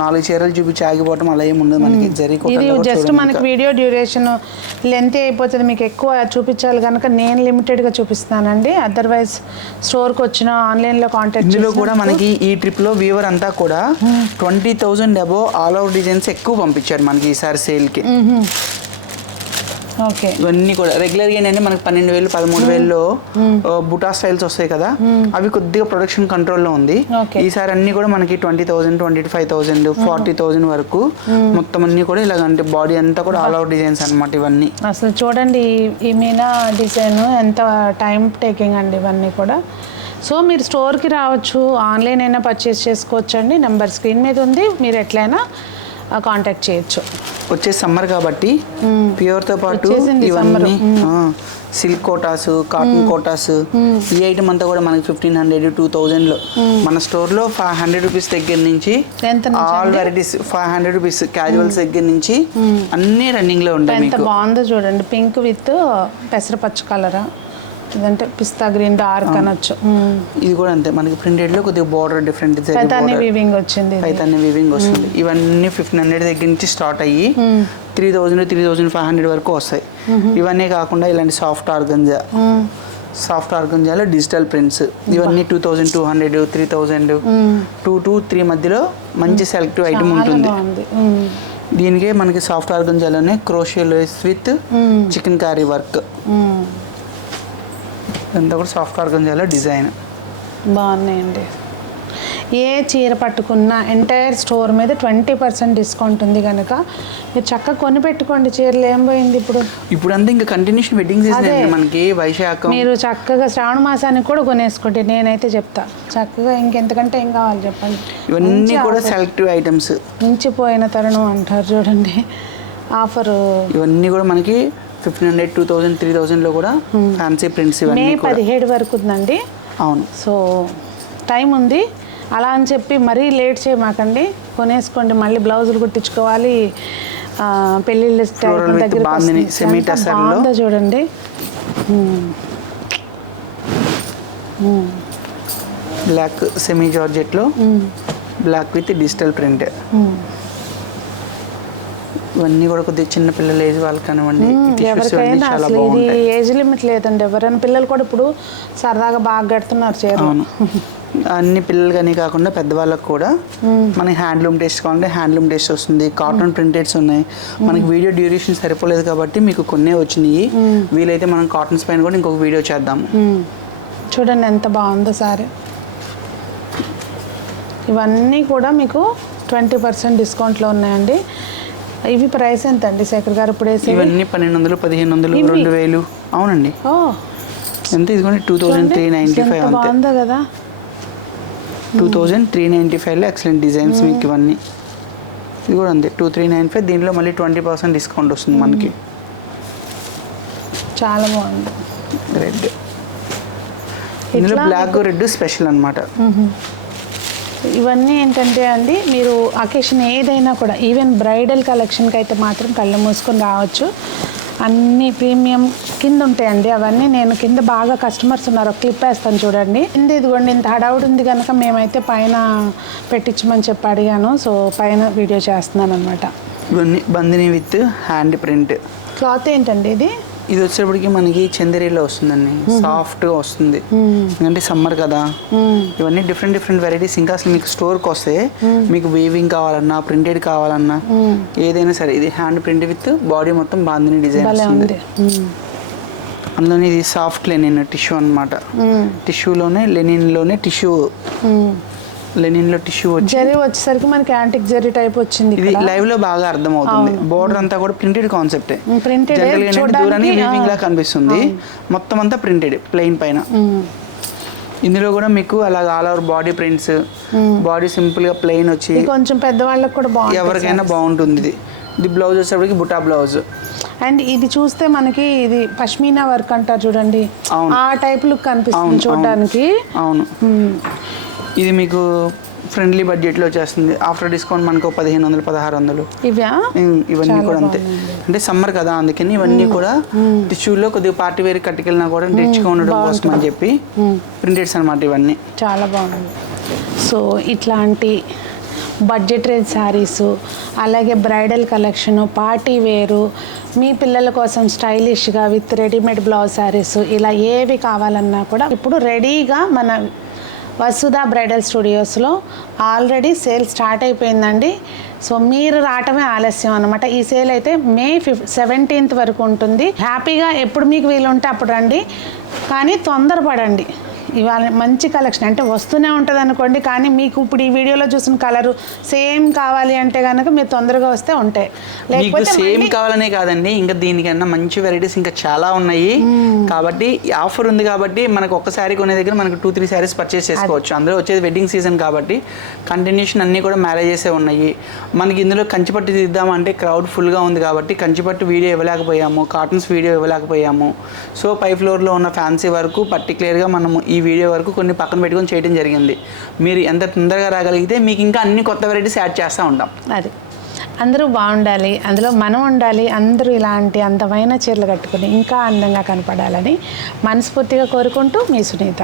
4 చీరలు చూపించి ఆగిపోవటం అలా ఏమి ఉండదు మనకి. జరీ కోట ఇది జస్ట్ మనకి వీడియో డ్యూరేషన్ లెంత్ అయిపోతుంది, మీకు ఎక్కువ చూపించాలి కనుక నేను లిమిటెడ్గా చూపిస్తానండి. అదర్వైజ్ స్టోర్కి వచ్చిన ఆన్లైన్లో కాంటాక్ట్ ఇందులో కూడా మనకి ఈ ట్రిప్లో వ్యూవర్ అంతా కూడా 20,000 అబోవ్ ఆల్ ఓవర్ డిజైన్స్ ఎక్కువ పంపించారు మనకి ఈసారి సేల్కి. ఓకే, ఇవన్నీ కూడా రెగ్యులర్గా ఏంటంటే మనకి 12,000 13,000లో బుటా స్టైల్స్ వస్తాయి కదా, అవి కొద్దిగా ప్రొడక్షన్ కంట్రోల్లో ఉంది. ఈసారి అన్ని కూడా మనకి 20,000, 25,000, 40,000 వరకు మొత్తం అన్ని కూడా ఇలాగ అంటే బాడీ అంతా కూడా ఆల్ ఓవర్ డిజైన్స్ అనమాట ఇవన్నీ. అసలు చూడండి ఈ మీనా డిజైన్ ఎంత టైం టేకింగ్ అండి ఇవన్నీ కూడా. సో మీరు స్టోర్కి రావచ్చు, ఆన్లైన్ అయినా పర్చేస్ చేసుకోవచ్చు అండి. నెంబర్ స్క్రీన్ మీద ఉంది, మీరు ఎట్లయినా కాంటాక్ట్ చేయొచ్చు. వచ్చే సమ్మర్ కాబట్టి ప్యూర్తో పాటు ఇవన్నీ సిల్క్ కోటాస్, కాటన్ కోటాస్, ఈ ఐటమ్ అంతా కూడా మనకి 1,500, 2,000లో మన స్టోర్లో 500 రూపీస్ దగ్గర నుంచి ఆల్ వెరైటీస్ 500 రూపీస్ క్యాజువల్స్ దగ్గర నుంచి అన్ని రన్నింగ్లో ఉంటాయి. ఎంత బాగుందో చూడండి, పింక్ విత్ పెసరపచ్చ కలరా, ఇదంటే పిస్తా గ్రీన్ డార్క్ అనొచ్చు. ఇది కూడా అంతే మనకి ప్రింటెడ్లో కొద్దిగా బార్డర్ డిఫరెంట్ వీవింగ్ వచ్చింది, పైతాన్ని వీవింగ్ వస్తుంది. ఇవన్నీ 1,500 దగ్గర నుంచి స్టార్ట్ అయ్యి 3,000, 3,500 వరకు వస్తాయి. ఇవన్నీ కాకుండా ఇలాంటి సాఫ్ట్ ఆర్గంజాలో డిజిటల్ ప్రింట్స్ ఇవన్నీ 2,200, 3,000, 2 to 3 మధ్యలో మంచి సెలెక్టివ్ ఐటమ్ ఉంటుంది. దీనికే మనకి సాఫ్ట్ ఆర్గంజాలోనే crochet lace with chikankari work, ఇదంతా కూడా సాఫ్ట్ ఆర్గంజాలో డిజైన్ బాగున్నాయండి. ఏ చీర పట్టుకున్నా ఎంటైర్ స్టోర్ మీద 20% డిస్కౌంట్ ఉంది కనుక మీరు చక్కగా కొని పెట్టుకోండి. చీరలు ఏం పోయింది ఇప్పుడు అంతా ఇంకా కంటిన్యూషన్ వెడ్డింగ్ సీజన్ మనకి వైశాఖం. మీరు చక్కగా శ్రావణ మాసానికి కూడా కొనేసుకోండి, నేనైతే చెప్తా. చక్కగా ఇంకెంతకంటే ఏం కావాలి చెప్పండి. ఇవన్నీ కూడా సెలెక్టివ్ ఐటమ్స్, మించిపోయిన తరుణం అంటారు చూడండి ఆఫర్. ఇవన్నీ కూడా మనకి 1,500, 2,000, 3,000లో కూడా ఫ్యాన్సీ ప్రింట్స్ మే 17 వరకు ఉందండి. అవును, సో టైం ఉంది. అలా అని చెప్పి మరీ లేట్ చేయమాకండి, కొనేసుకోండి. మళ్ళీ బ్లౌజులు కుట్టించుకోవాలి, పెళ్ళిళ్ళ దగ్గర చూడండి. బ్లాక్ సెమీ జార్జెట్లో బ్లాక్ విత్ డిజిటల్ ప్రింట్. ఇవన్నీ కూడా కొద్దిగా చిన్న పిల్లల ఏజ్ వాళ్ళకి కానివ్వండి, ఎవరికైనా అసలు ఇది ఏజ్ లిమిట్ లేదండి. ఎవరైనా పిల్లలు కూడా ఇప్పుడు సరదాగా బాగా కడుతున్నారు చీర. అన్ని పిల్లలు కానీ కాకుండా పెద్దవాళ్ళకి కూడా మనకి హ్యాండ్లూమ్ టెస్ట్ కావాలంటే హ్యాండ్లూమ్ టెస్ట్ వస్తుంది. కాటన్ ప్రింటెడ్స్ ఉన్నాయి. మనకి వీడియో డ్యూరేషన్ సరిపోలేదు కాబట్టి మీకు కొన్నే వచ్చినాయి. వీలైతే మనం కాటన్స్ పైన కూడా ఇంకొక వీడియో చేద్దాము. చూడండి ఎంత బాగుందో సారీ. ఇవన్నీ కూడా మీకు 20% డిస్కౌంట్లో ఉన్నాయండి. ఇవి ప్రైస్ ఎంత అండి శేఖర్ గారు ఇప్పుడు వేసి? ఇవన్నీ 1,200, 1,500, 2,000. అవునండి. ఎంత? ఇదిగోండి 2,395 అంతే. బాగుందో కదా, 2,395లో ఎక్సలెంట్ డిజైన్స్ మీకు ఇవన్నీ. ఇది కూడా అంతే 2,395. దీంట్లో మళ్ళీ 20% డిస్కౌంట్ వస్తుంది మనకి. చాలా బాగుంది. రెడ్, ఇందులో బ్లాక్ రెడ్ స్పెషల్ అనమాట. ఇవన్నీ ఏంటంటే అండి, మీరు అకేషన్ ఏదైనా కూడా ఈవెన్ బ్రైడల్ కలెక్షన్కి అయితే మాత్రం కళ్ళు మూసుకొని రావచ్చు. అన్నీ ప్రీమియం కింద ఉంటాయండి. అవన్నీ నేను కింద బాగా కస్టమర్స్ ఉన్నారు, ఒక క్లిప్ వేస్తాను చూడండి. కింద ఇదిగోండి ఇంత హడావుడి ఉంది కనుక మేమైతే పైన పెట్టించమని చెప్పి అడిగాను. సో పైన వీడియో చేస్తున్నాను అనమాట. ఇవన్నీ బందిని విత్ హ్యాండ్ ప్రింట్. క్లాత్ ఏంటండి ఇది? ఇది వచ్చేప్పటికి మనకి చందేరీలో వస్తుందండి, సాఫ్ట్గా వస్తుంది. ఎందుకంటే సమ్మర్ కదా, ఇవన్నీ డిఫరెంట్ వెరైటీస్. ఇంకా అసలు మీకు స్టోర్కి వస్తే మీకు వీవింగ్ కావాలన్నా, ప్రింటెడ్ కావాలన్నా ఏదైనా సరే, ఇది హ్యాండ్ ప్రింట్ విత్ బాడీ మొత్తం బాందిని డిజైన్ వస్తుంది. అందులోనే ఇది సాఫ్ట్ లెనిన్ టిష్యూ అనమాట. టిష్యూలోనే లెనిన్లోనే టిష్యూ, లెనిన్లో టిష్యూ జరీ వచ్చేసరికి మనకి యాంటిక్ జరీ టైప్ వచ్చింది. ఇది లైవ్ లో బాగా అర్థం అవుతుంది. బోర్డర్ అంతా కూడా ప్రింటెడ్ కాన్సెప్టే. దూరానికి వీవింగ్ లా కనిపిస్తుంది, మొత్తం అంతా ప్రింటెడ్ ప్లెయిన్ పైన. ఇందులో కూడా మీకు అలాగ all over body prints, body simple గా ప్లెయిన్ వచ్చి కొంచెం పెద్దవాళ్ళకి కూడా బాగుంటుంది, ఎవరికైనా బాగుంటుంది. ఇది బ్లౌజ్ వచ్చేప్పటికి బుటా బ్లౌజ్. అండ్ ఇది చూస్తే మనకి ఇది పష్మీనా వర్క్ అంటారు చూడండి, ఆ టైప్ లుక్ కనిపిస్తుంది చూడడానికి. అవును, ఇది మీకు ఫ్రెండ్లీ బడ్జెట్లో వచ్చేస్తుంది. ఆఫ్టర్ డిస్కౌంట్ మనకు 1500 1600 ఇవా ఇవన్నీ కూడా అంతే. అంటే సమ్మర్ కదా అందుకని ఇవన్నీ కూడా టిష్యూలో కొద్దిగా పార్టీ వేర్ కట్టుకెళ్ళినా కూడా రిచ్గా ఉండడం కోసం అని చెప్పి ప్రింటెడ్స్ అనమాట ఇవన్నీ. చాలా బాగుంది. సో ఇట్లాంటి బడ్జెట్ రేంజ్ శారీసు, అలాగే బ్రైడల్ కలెక్షను, పార్టీ వేరు, మీ పిల్లల కోసం స్టైలిష్గా విత్ రెడీమేడ్ బ్లౌజ్ శారీసు, ఇలా ఏవి కావాలన్నా కూడా ఇప్పుడు రెడీగా మన వసుధ బ్రైడల్ స్టూడియోస్లో ఆల్రెడీ సేల్ స్టార్ట్ అయిపోయిందండి. సో మీరు రావటమే ఆలస్యం అనమాట. ఈ సేల్ అయితే మే 17th వరకు ఉంటుంది. హ్యాపీగా ఎప్పుడు మీకు వీలుంటే అప్పుడు రండి, కానీ తొందరపడండి. ఇవాళ మంచి కలెక్షన్ అంటే వస్తూనే ఉంటుంది అనుకోండి, కానీ మీకు ఇప్పుడు ఈ వీడియోలో చూసిన కలరు సేమ్ కావాలి అంటే కనుక మీరు తొందరగా వస్తే ఉంటాయి. లేకపోతే సేమ్ కావాలనే కాదండి, ఇంకా దీనికన్నా మంచి వెరైటీస్ ఇంకా చాలా ఉన్నాయి. కాబట్టి ఆఫర్ ఉంది కాబట్టి మనకు ఒక్క శారీ కొనే దగ్గర మనకు 2-3 శారీస్ పర్చేస్ చేసుకోవచ్చు. అందులో వచ్చేది వెడ్డింగ్ సీజన్ కాబట్టి కంటిన్యూషన్ అన్నీ కూడా మ్యారేజెసే ఉన్నాయి. మనకి ఇందులో కంచిపట్టు తీద్దామంటే క్రౌడ్ ఫుల్గా ఉంది కాబట్టి కంచిపట్టు వీడియో ఇవ్వలేకపోయాము, కాటన్స్ వీడియో ఇవ్వలేకపోయాము. సో 5th ఫ్లోర్లో ఉన్న ఫ్యాన్సీ వరకు పర్టికులర్గా మనము ఈ వీడియో వరకు కొన్ని పక్కన పెట్టుకొని చేయడం జరిగింది. మీరు ఎంత తొందరగా రాగలిగితే మీకు ఇంకా అన్ని కొత్త వెరైటీస్ యాడ్ చేస్తూ ఉంటాం. అది అందరూ బాగుండాలి, అందులో మనం ఉండాలి, అందరూ ఇలాంటి అందమైన చీరలు కట్టుకుని ఇంకా అందంగా కనపడాలని మనస్ఫూర్తిగా కోరుకుంటూ మీ సునీత.